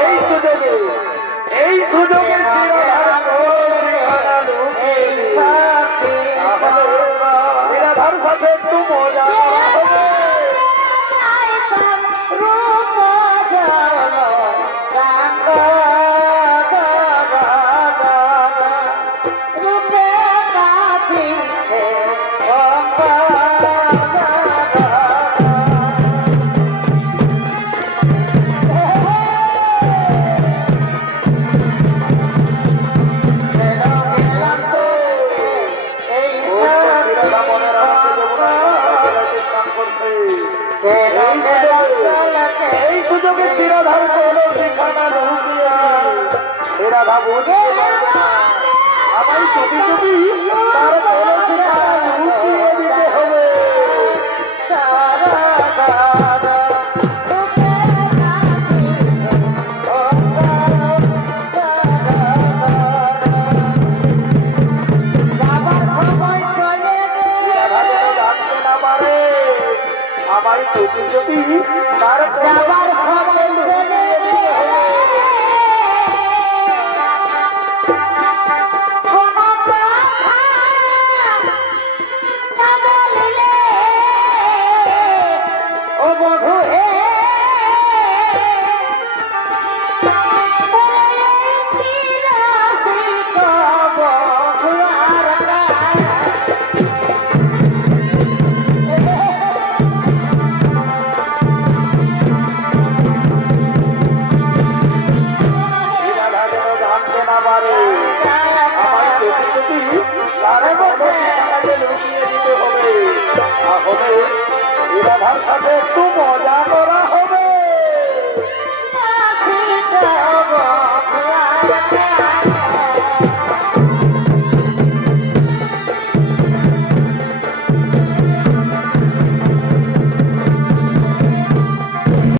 এই সুযোগে এই সুযোগে এই সুযোগে- শিরাধার কোনো সেখানা ঢুকিয়ে এ রাধা বুঝতে পারবে না আমায় চুপি চুপি তার কোনো সেখানা ঢুকিয়ে দিতে হবে। রাধা আমায় চোখে যদি তার যাবার খবর ঢুকিয়ে দিতে হবে সাথে একটু মজা করা হবে।